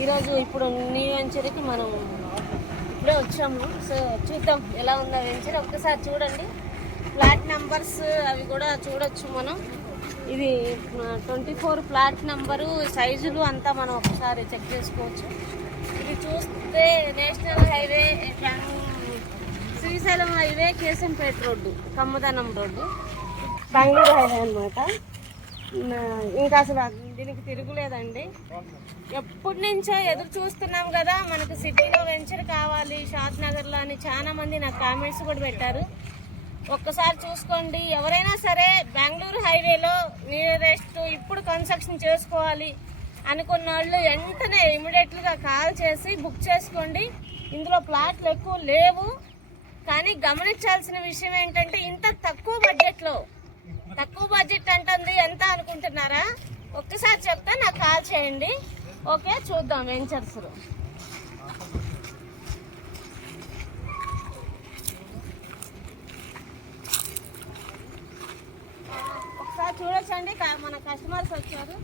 ఈరోజు ఇప్పుడు న్యూ వెంచర్కి మనం ఇప్పుడే వచ్చాము. సో చూద్దాం ఎలా ఉందో వెంచర్. ఒక్కసారి చూడండి, ఫ్లాట్ నెంబర్స్ అవి కూడా చూడొచ్చు మనం. ఇది 24 ఫ్లాట్ నెంబరు, సైజులు అంతా మనం ఒకసారి చెక్ చేసుకోవచ్చు. ఇది చూస్తే national highway, Srisailam highway, Kesampet road, Kammadanam road, Bengaluru highway అనమాట. ఇంకా అసలు దీనికి తిరుగులేదండి. ఎప్పటి నుంచో ఎదురు చూస్తున్నాం కదా, మనకు సిటీలో వెంచర్ కావాలి షాద్ నగర్లో అని చాలా మంది నాకు కామెంట్స్ కూడా పెట్టారు. ఒక్కసారి చూసుకోండి. ఎవరైనా సరే బెంగళూరు హైవేలో నియరెస్ట్ ఇప్పుడు కన్స్ట్రక్షన్ చేసుకోవాలి అనుకున్న వాళ్ళు వెంటనే ఇమీడియట్గా కాల్ చేసి బుక్ చేసుకోండి. ఇందులో ప్లాట్లు ఎక్కువ లేవు, కానీ గమనించాల్సిన విషయం ఏంటంటే ఇంత తక్కువ బడ్జెట్లో, తక్కువ బడ్జెట్ అంటుంది ఎంత అనుకుంటున్నారా? ఒక్కసారి చెప్తా, నాకు కాల్ చేయండి. ఓకే, చూద్దాం వెంచర్స్. ఒకసారి చూడొచ్చండి, మన కస్టమర్స్ వచ్చారు.